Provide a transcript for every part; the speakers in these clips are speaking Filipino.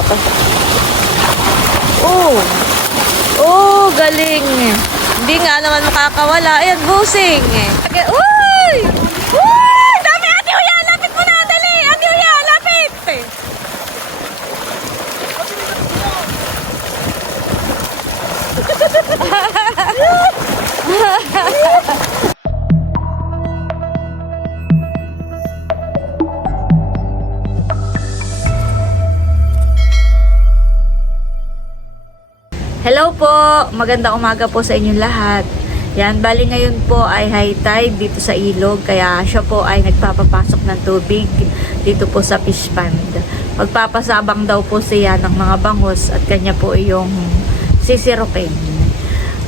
Papas. Oh. Oh, galing. Hindi nga naman makakawala. Ayan, busing. Uy! Uy! Dami, Ate Uya! Lapit mo na! Dali! Ate Uya! Lapit! Hello po! Magandang umaga po sa inyong lahat. Yan, bali ngayon po ay high tide dito sa ilog kaya siya po ay nagpapapasok ng tubig dito po sa fish pond. Magpapasabang daw po siya ng mga bangus at kanya po yung sisirokin.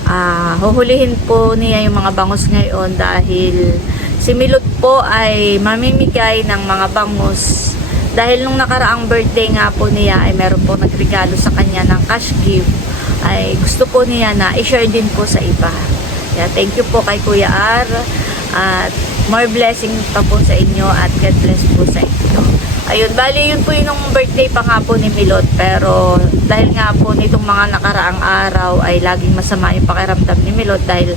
Ah, huhulihin po niya yung mga bangus ngayon dahil si Milot po ay mamimigay ng mga bangus dahil nung nakaraang birthday nga po niya ay meron po nagregalo sa kanya ng cash gift ay gusto po niya na i-share din po sa iba. Kaya thank you po kay Kuya R at more blessing pa po sa inyo at God bless po sa inyo. Ayun, bali yun po yung birthday pa nga po ni Milot pero dahil nga po nitong mga nakaraang araw ay laging masama yung pakiramdam ni Milot dahil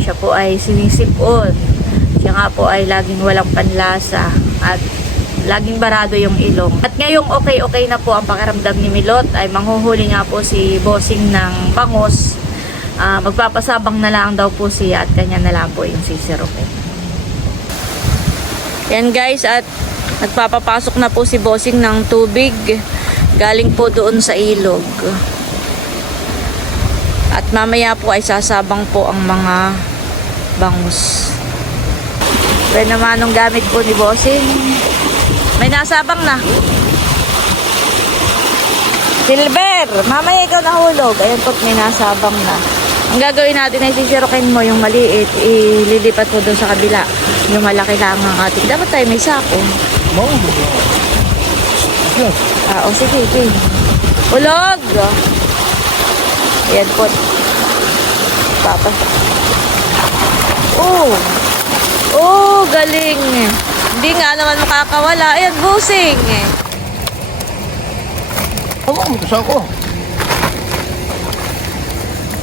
siya po ay sinisipon. Siya nga po ay laging walang panlasa at laging barado yung ilong. At ngayong okay-okay na po ang pakiramdam ni Milot ay manghuhuli nga po si Bossing ng bangos. Ah, magpapasabang na lang daw po siya at kanya na lang po yung sisiropin. Yan guys at nagpapapasok na po si Bossing ng tubig galing po doon sa ilog. At mamaya po ay sasabang po ang mga bangus. Pero naman anong gamit po ni Bossing. May nasabang na. Silver, mamaya ikaw nahulog. Ayan po, may nasabang na. Ang gagawin natin ay sisirokin mo yung maliit, ililipat mo doon sa kabila. Yung malaki lang ang ating. Dapat tayo may sako. Mau. Ah, o sige, sige. Hulog! Ayan po. Papa. Oh! Oh, galing! Hindi nga naman makakawala. Ayan, busing! Mo sa ako?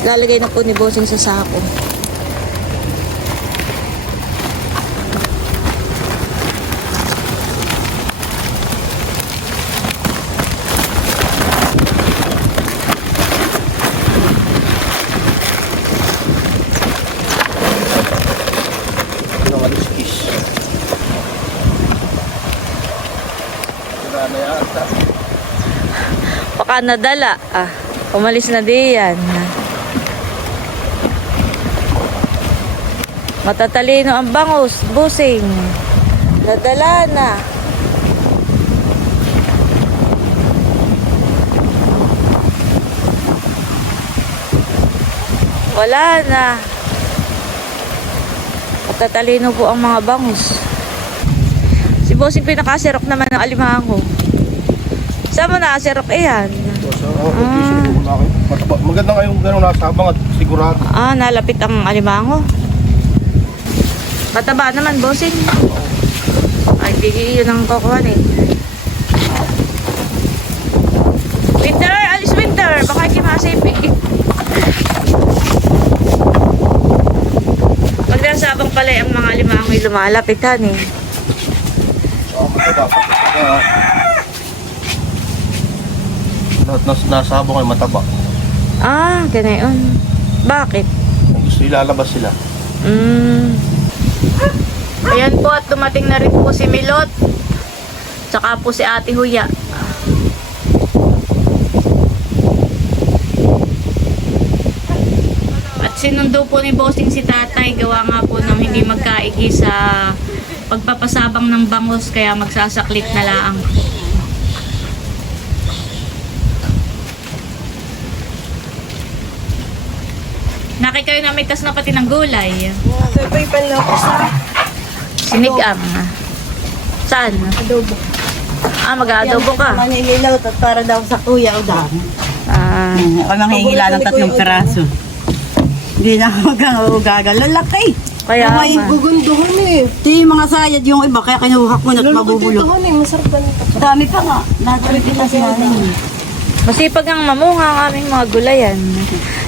Lalagay na po ni Bossing sa sako. Baka nadala. Ah, umalis na di yan. Matatalino ang bangus, busing. Nadala na. Wala na. Matatalino po ang mga bangus. Si Bossing pinakasirok naman ng alimango. Saan mo nakasirok eh yan? So, oh, okay, siguro na kayo. Mataba. Maganda nga yung gano'ng nasabang at sigurado. Ah, nalapit ang alimango. Mataba naman, bossing. Ay, di yun ang kukuha eh. Winter! Alis winter! Baka hindi masipig. Pag nasabang pala ang mga alimango ay lumalapit, han eh. So, mataba. Lahat nas nasabang ay mataba. Ah, ganayon. Bakit? Kung gusto ilalabas sila. Mm. Ayan po at dumating na rin po si Milot. Tsaka po si Ate Huya. At sinundo po ni Bossing si Tatay. Gawa nga po ng hindi magkaigi sa pagpapasabang ng bangus kaya magsasaklit na lang. Naki kayo na may tas na pati ng gulay. Ito pa yung panloko sa Sinigang. Saan? adobo. Ah, mag-aadobo ka. Manililaw at para daw sa kuya o dami. Ah, Ako manghihila ng tatlong piraso. Hindi na ako mag-uugaga. Lalaki. kaya Kamay, nga. Gugunduhan eh. Di mga sayad yung iba, kaya kinuha ko na at mabubulok. ito eh. Masarap ba nito? Dami pa nga. Natuloy kita si nanay. Masipag ang mamunga ang aming mga gulayan.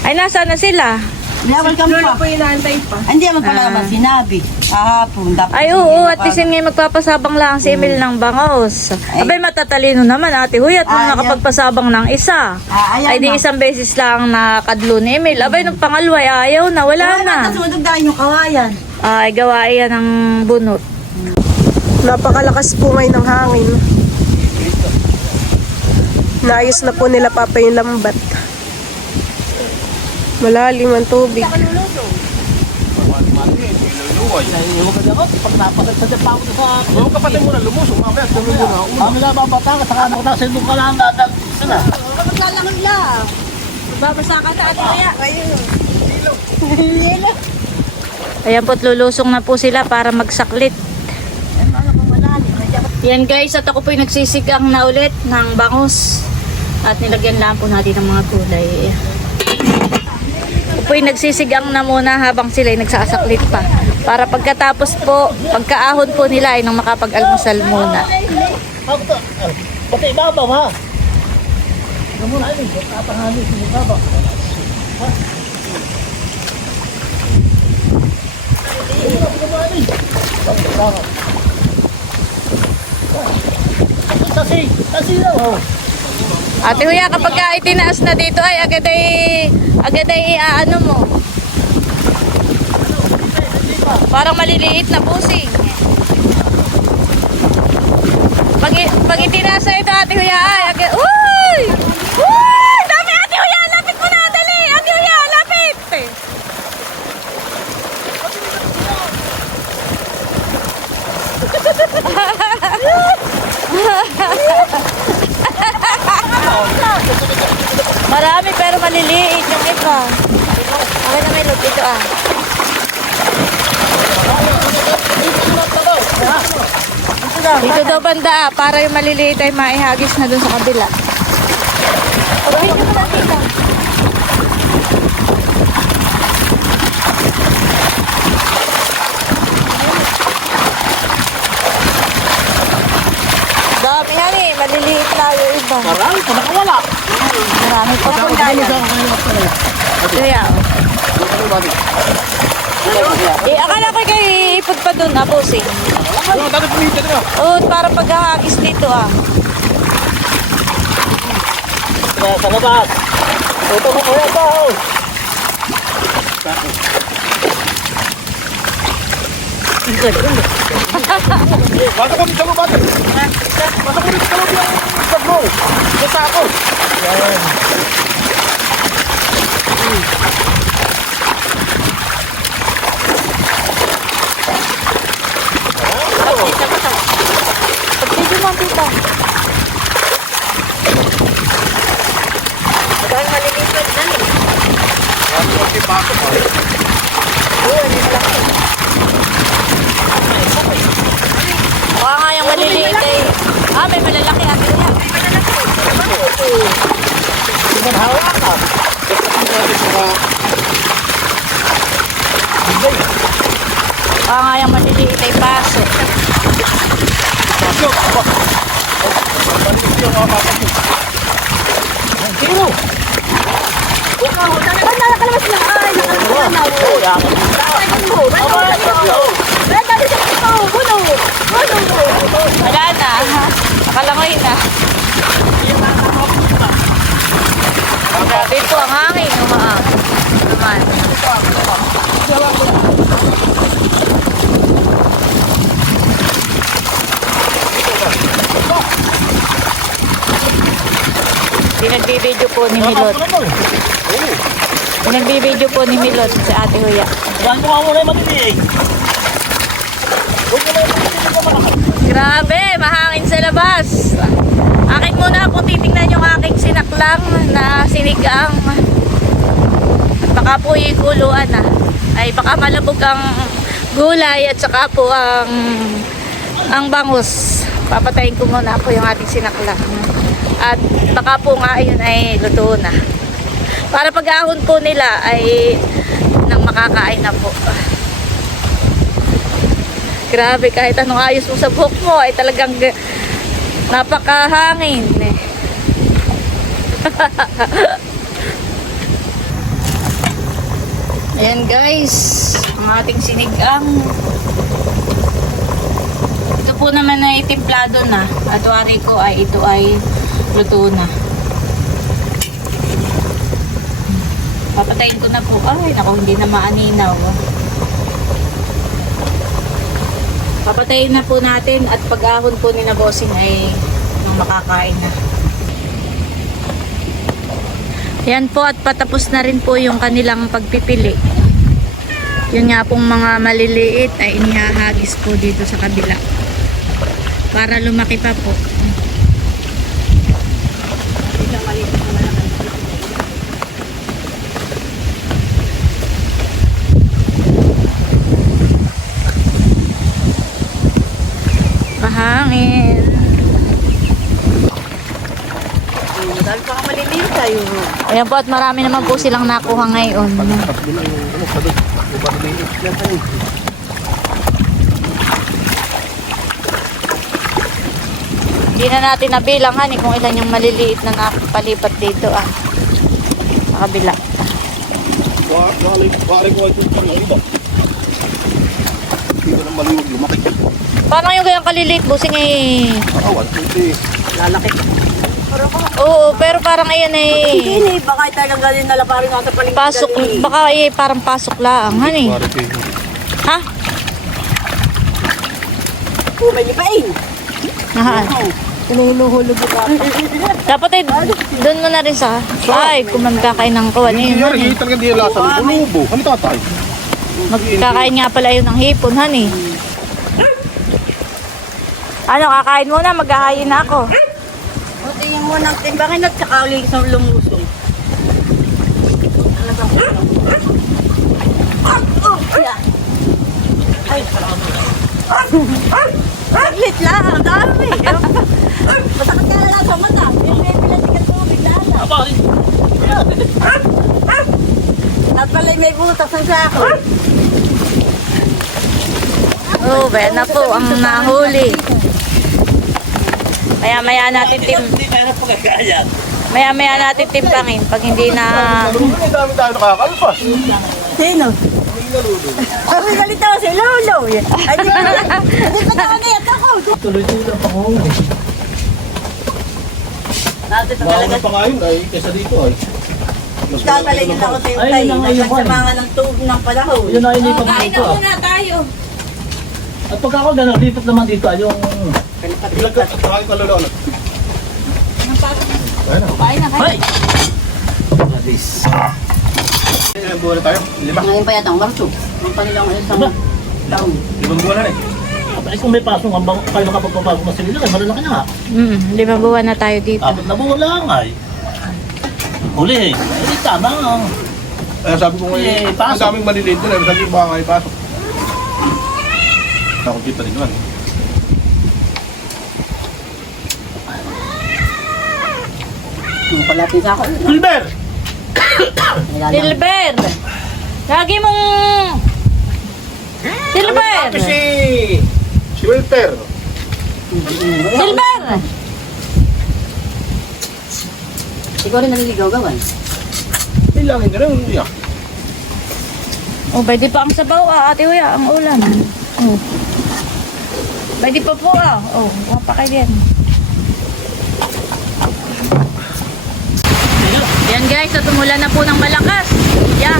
Ay, nasa na sila? Welcome Lolo pa. po inaantay pa. Hindi naman pala ba sinabi. Kahapon. Dapat Ay, oo, at least ngayon magpapasabang lang si Emil ng bangos. Ay. Abay, matatalino naman, ate Huy, at nung Ah, nakapagpasabang ng isa. Ah, ayan Ay, di na. isang beses lang nakadlo ni Emil. Abay, nung pangalawa, ay ayaw na, wala Wala na. na. Sumunod dahil yung kawayan. Ay, gawain yan ng bunot. Napakalakas po ngayon ng hangin. Naayos na po nila papa yung lambat. Malalim ang tubig. Huwag kapatid mo na lumusong, mamaya tuloy mo na. Ang nababata ka, saka mo sa doon ka lang dadal. Sila. Babasa ka na, ate Kaya. Ayan po't lulusong na po sila para magsaklit. Yan guys, at ako po'y nagsisigang na ulit ng bangus. At nilagyan lang po natin ng mga gulay. Po'y nagsisigang na muna habang sila ay nagsasaklit pa. Para pagkatapos po, pagkaahon po nila ay nang makapag-almusal muna. Pati ibabaw ha. Ano mo na yun? Tatangani sa ibabaw. Kasi, kasi daw. Ate Huya, kapag ka itinaas na dito ay agad ay agad ay iaano mo. Parang maliliit na pusing. Pag, pag itinaas na ito, Ate Huya, ay agad... Uy! Uy! Dami, Ate Huya! Lapit mo na, dali! Ate Huya, lapit! Marami pero maliliit yung iba. Okay na may load dito ah. Dito daw banda ah, para yung maliliit ay maihagis na dun sa kabila. Okay, dito. Dami hani, maliliit na yung iba. Marami pa nakawala. Marami pa po dyan. Kaya, eh, akala ko kayo iipod pa dun, ah, mo dito na. Oo, para paghahagis dito, ah. Kaya sa labas. Ito mo kuya ba? oh. Basta ko dito, bata. Basta ko dito, yung bag mo. Basta ako. Pag-video mo, tita. Dahil maliliit yun, dali. Okay, baka pa. Baka nga yung maliliit ay... Ah, may malalaki, ate. Kuya. May malalaki. Baka nga yung maliliit ay paso. Pasok. Aba. Balik yung mga bata mo. Sino? Wala na. Nakalangoy na. Grabe po ang hangin. Umaang. Naman. Pinagbibideo po ni Milot. Pinagbibideo po ni Milot si Ate Huya. Yan mo na ka malakas. Grabe, mahangin sa labas. Akin muna po titingnan yung aking sinaklang na sinigang. Baka po yung kuluan ah. Ay baka malabog ang gulay at saka po ang ang bangus. Papatayin ko muna po yung ating sinaklang. At baka po nga yun ay luto na. Para pag-ahon po nila ay nang makakain na po. Grabe, kahit anong ayos mo sa buhok mo, ay talagang napakahangin. Eh. Ayan guys, ang ating sinigang. Ito po naman ay timplado na. At wari ko ay ito ay luto na. Papatayin ko na po. Ay, naku, hindi na maaninaw. Papatayin na po natin at pag-ahon po ni na bossing ay makakain na. Yan po at patapos na rin po yung kanilang pagpipili. Yun nga pong mga maliliit ay inihahagis po dito sa kabila. Para lumaki pa po. Mahangin. Dahil pa maliliit tayo. Ayan po at marami naman po silang nakuha ngayon. Hindi na natin nabilang hani kung ilan yung maliliit na napalipat dito ah. Sa kabila. Wa- Wari ko ito pang iba. Hindi ko na maliwag lumaki. Paano yung ganyang kaliliit busing eh? Awan, hindi. Lalaki. Oo, pero parang ayan eh. Hindi, baka talaga din nala parang nasa paligid. Pasok, baka eh parang pasok lang, yun. Ha? Kumay ni Pain. Nahaan. Pinuhuluhulog yung bata. Dapat eh, doon mo na rin sa... Ay, kung magkakain ng kawan Hindi hani. hindi talaga di lasa ng bulubo. Ano tatay? Magkakain nga pala yun ng hipon, hani. Ano, kakain muna, maghahayin na ako. Buti yung munang timbangin at saka ulit sa lumusong. Saglit lang, ang dami. Masakit ka lang sa mata. May bilang ka tubig lang. At pala may butas ang sako. Oh, bayan na po ang nahuli. Maya-maya natin tim... Maya-maya natin timpangin pag hindi na... Ang dami tayo nakakalpas. Sino? Sabi galit ako si Lolo. Ay, di pa Di pa na yan ako. Tuloy-tuloy pangungo. Natin talaga. pa yun ay kesa dito ay. Mas Kakalingin ako sa iyo Ay, tayo. Nagsamangan ng tubig ng panahon. Yun na hindi pa dito ah. tayo. At pagka ako ganun, lipat naman dito ay yung... Ilag ka, sakaling kalulunod. Ayun na. Kain na, kain. Ay! Madis. Ilang buwan na tayo? Lima? Ngayon pa yata ang marso. Ang panilang isang Diba? taon. Limang buwan na eh. Ay kung may pasong ang bang- kayo nakapagpabago ng silila, ay malalaki na nga. Hmm, lima buwan na tayo dito. Apat na buwan lang ay. Huli eh. Ay, tama nga. Kaya sabi ko ngayon, Eh, ang pasok. daming maliliit eh. Sabi ko baka nga ipasok. Takot kita rin. Yung palating sa ako. Silver! Silver! Lagi mong... Silver! Ano si... Si Walter. Silver! Ikaw rin naliligaw gawan. Ilangin na rin. Ah. Oh, pwede pa ang sabaw ah, ate Uya, ang ulam. Oh. Pwede pa po ah. Oh, huwag pa kayo yan. Guys, at umulan na po ng malakas. Yeah.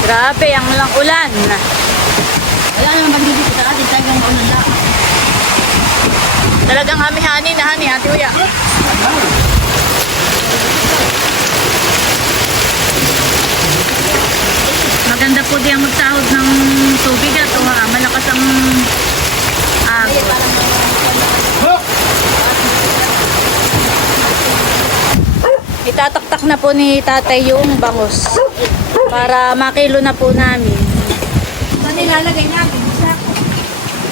Grabe, ang lang ulan. Wala naman magbibigay sa atin. Tayo ang ulan lang. Talagang hami-hani na hani, ate Uya. Maganda po diyan magsahod ng tubig at o ha, malakas ang agos. Itataktak na po ni tatay yung bangus para makilo na po namin. Saan nilalagay natin? Sako.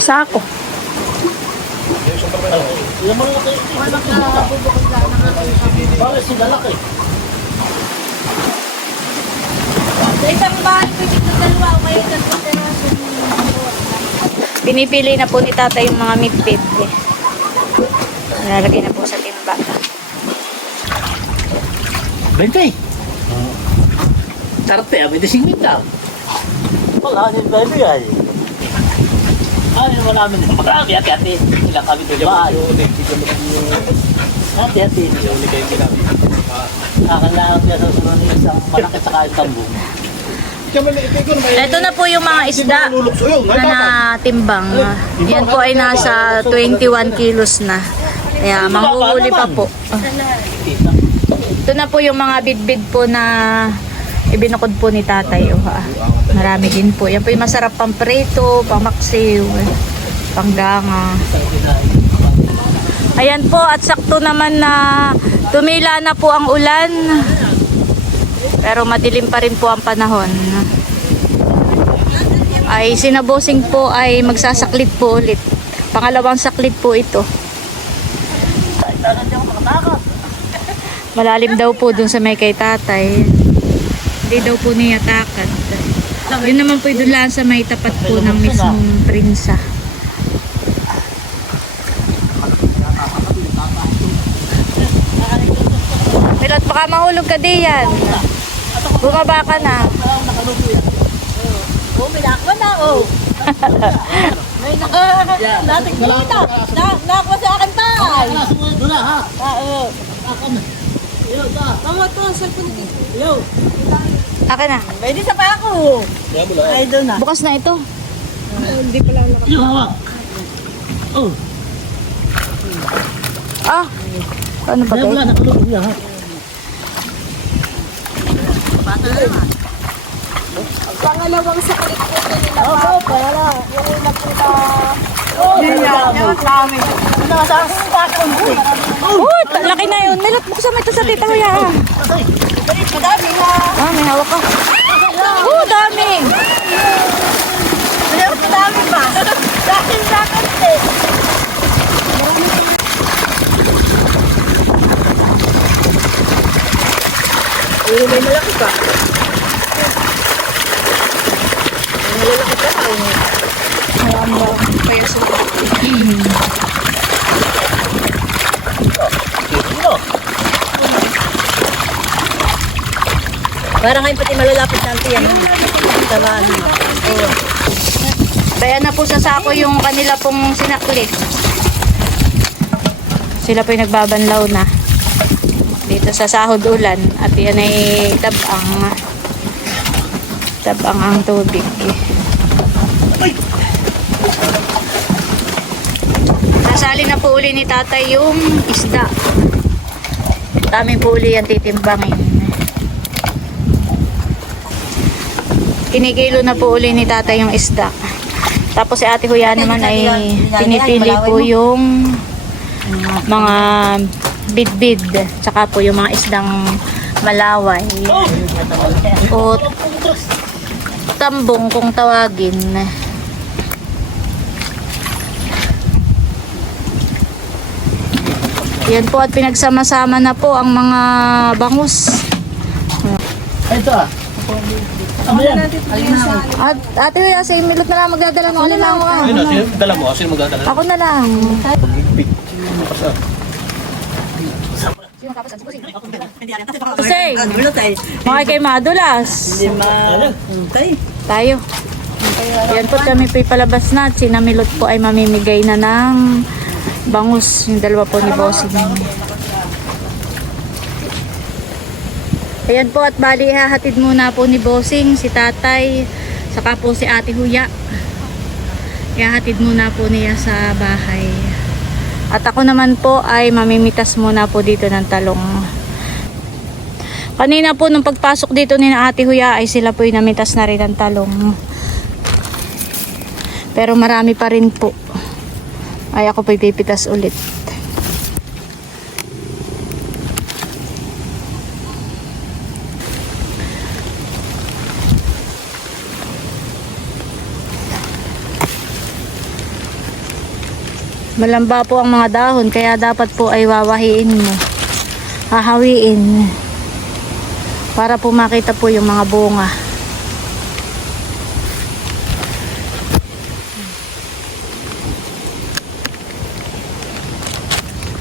Sako. Yung mga laki. Bakit si lalaki? Sa isang bahay, pwede ko dalawa o kayo tatlong peraso. Pinipili na po ni tata yung mga mitpit. Lalagay na po sa timba. 20. Tarte, ah, 25 daw. Wala, hindi ba ibigay? Ano naman namin, marami, hati-hati. Ilang kami doon ba? Hati-hati. Akala ko niya sa sunod ng isang malaki sa kahit tambong. Ito na po yung mga isda na natimbang. Yan po ay nasa 21 kilos na. Kaya manghuhuli pa po. Ito na po yung mga bidbid po na ibinukod po ni tatay. Oh. Marami din po. Yan po yung masarap pang prito, pang maksiw, pang ganga. Ayan po at sakto naman na tumila na po ang ulan. Pero madilim pa rin po ang panahon. Ay sinabosing po ay magsasaklit po ulit. Pangalawang saklit po ito. Malalim daw po dun sa may kay tatay. Hindi daw po niya takat. Yun naman po doon lang sa may tapat po ng mismong prinsa. Milot, baka mahulog ka di yan. Bumaba ka na. Oh, minakwa na, oh. May naka, natin dito. Na, nakuha sa akin pa. Doon na, ha? Ah, oh. Yun, da. Mama, to, cellphone dito. Yo, Akin na. pwede sa pa ako. Ay, doon na. Bukas na ito. Yung hawak. Oh, Ah! Ano ba ito? wala, nakalulog niya, ha? Pangalawang sa kulit ko nila. Oo, pala. Yung nagpunta. Oh, yun yan. Yung namin. Nasa sakong buhay. Oh, laki na yun. Milot, buksan mo ito sa tita Huya. Madami na. Ah, may hawak ka. Oh, dami. Madami pa. Dahil sa akin, eh. Ay, may malaki pa. May malaki pa. Kaya suka. Parang ngayon pati malalapit na ito yan. Tama na. Oo. Kaya na po sa sako yung kanila pong sinaklit. Sila po yung nagbabanlaw na. Dito sa sahod ulan. At yan ay tabang. Tabang ang tubig. Sasali na po uli ni tatay yung isda. Dami po uli yan titimbangin. Kinikilo na po uli ni tatay yung isda. Tapos si Ate Huya naman ay pinipili po yung mga bidbid. Tsaka po yung mga isdang malaway. O tambong kung tawagin. Yan po at pinagsama-sama na po ang mga bangus. Ito, ah. Ano yan? At Ate Huya, sa imilot na lang magdadala ng alimango ah. Ayun na, sino dala mo? Sino magdadala? Ako na lang. Kasi, Ano tayo? mga kay madulas. Tayo. Yan po kami po palabas na. at Sinamilot po ay mamimigay na ng bangus. Yung dalawa po ni Bossing. Ayan po at bali hahatid muna po ni Bossing si tatay saka po si ate Huya. Ihahatid muna po niya sa bahay. At ako naman po ay mamimitas muna po dito ng talong. Kanina po nung pagpasok dito ni ate Huya ay sila po yung namitas na rin ng talong. Pero marami pa rin po. Ay ako po ipipitas ulit. Malamba po ang mga dahon kaya dapat po ay wawahiin mo. Hahawiin. Para po makita po yung mga bunga.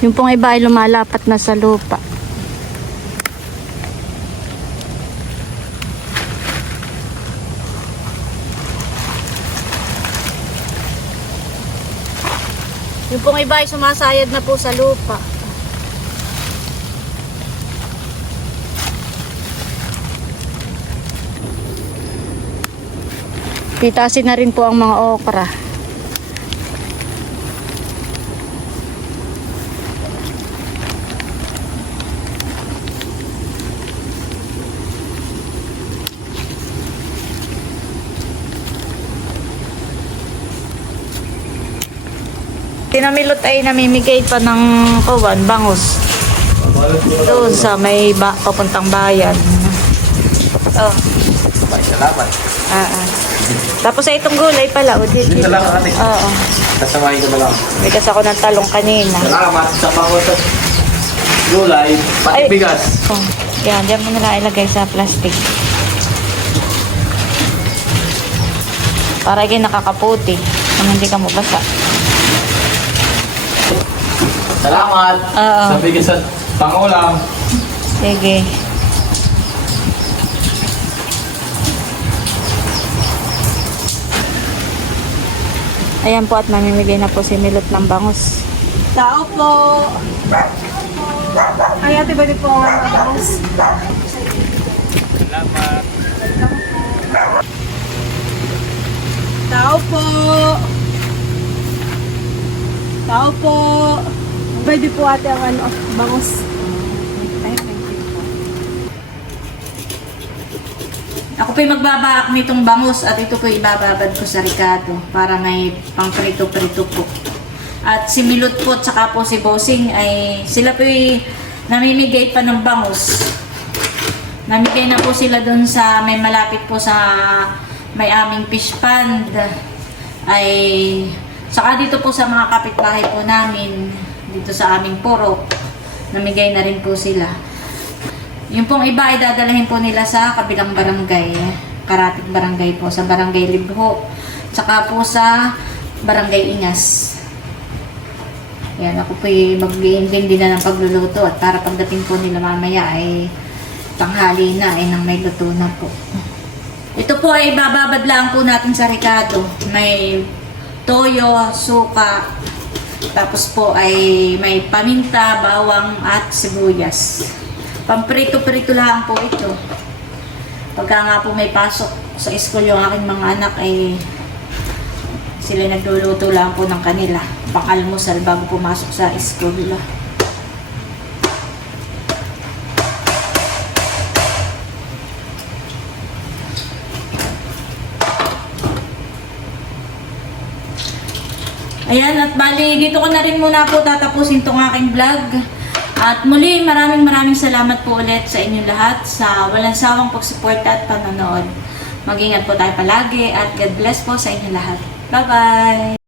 Yung pong iba ay lumalapat na sa lupa. Pong iba ay sumasayad na po sa lupa. Pitasin na rin po ang mga okra. Tinamilot ay namimigay pa ng kawan, bangus. Doon sa may ba, papuntang bayan. Oh, Salamat. ah, ah. Tapos ay itong gulay pala. O, dito. Dito lang, ate. Oo. Kasamahin ko na lang. Bigas ako ng talong kanina. Salamat sa pangot at gulay, pati Ay. bigas. Oh, yan, diyan mo nila ilagay sa plastic. Para kayo nakakaputi. Kung hindi ka mabasa. Salamat Oo. sa bigas at pangulam. Sige. Ayan po at mamimigay na po si Milot ng bangus. Tao po. Ay, ate, pwede po ang bangus. Tao po. Tao po. Pwede po ate ang ano, bangus. Ay, thank you po. Ako po'y magbabaak nitong bangus at ito po'y ibababad ko sa Ricardo para may pang prito-prito po. At si Milot po at saka po si Bossing ay sila po'y namimigay pa ng bangus. Namigay na po sila doon sa may malapit po sa may aming fish pond. Ay saka dito po sa mga kapitbahay po namin dito sa aming purok. Namigay na rin po sila. Yung pong iba ay dadalahin po nila sa kabilang barangay. Karating barangay po, sa barangay Libho. Tsaka po sa barangay Ingas. Yan, ako po mag-iintindi na ng pagluluto at para pagdating po nila mamaya ay tanghali na, ay nang may luto na po. Ito po ay bababad lang po natin sa Ricardo. May toyo, suka, tapos po ay may paminta, bawang at sibuyas. Pamprito-prito lang po ito. Pagka nga po may pasok sa school yung aking mga anak ay sila nagluluto lang po ng kanila. Pang-almusal bago pumasok sa school. Ayan, at bali, dito ko na rin muna po tatapusin tong aking vlog. At muli, maraming maraming salamat po ulit sa inyong lahat sa walang sawang pagsuporta at panonood. Mag-ingat po tayo palagi at God bless po sa inyong lahat. Bye-bye!